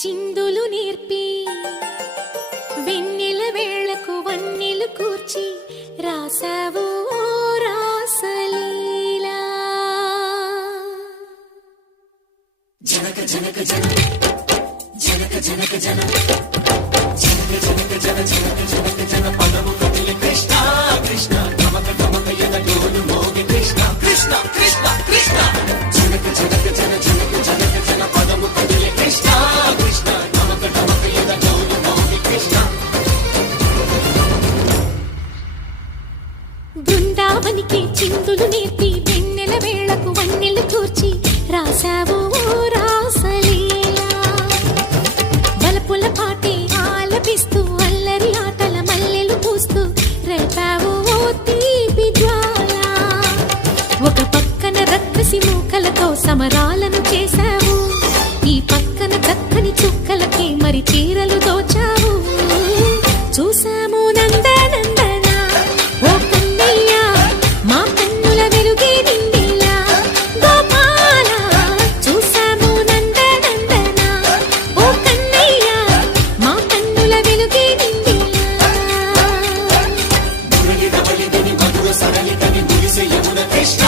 చిందులు నేర్పి వెన్నెల వేళకు వన్నెలు కూర్చి రాసావు రాసలీలా. జనక జనక జన జనక జనక జన జనక జనక జన జనక జనక జన పదము కదిలి కృష్ణ కృష్ణ గమక గమక ఎదగోలు మోగి కృష్ణ కృష్ణ కృష్ణ కృష్ణ జనక జనక జన జనక జనక జన పదము కదిలి కృష్ణ కృష్ణ గమక గమక ఎదగోలు మోగి కృష్ణ. బృందావనికి చిందులు నేర్పి వెన్నెల వేళకు వన్నెలు కూర్చి రాసావు రాసలీలా. బలపుల పాటే ఆలపిస్తూ అల్లరి ఆటల మల్లెలు పూస్తూ రేపావు తీపి జ్వాల. ఒక పక్కన రక్కసి మూకలతో సమరాలను చేశావు, ఈ పక్కన చక్కని చుక్కలకి మరి చీరలు దోచావు. చూసాము నందనందన ఓ కన్నయ్య మా కన్నుల వెలుగే నిండిలా. గోపాల చూసాము నందనందన ఓ కన్నయ్య మా కన్నుల వెలుగే నిండిలా. మురళి రవళిదని మధుర సరళిదని మురిసె యమున కృష్ణ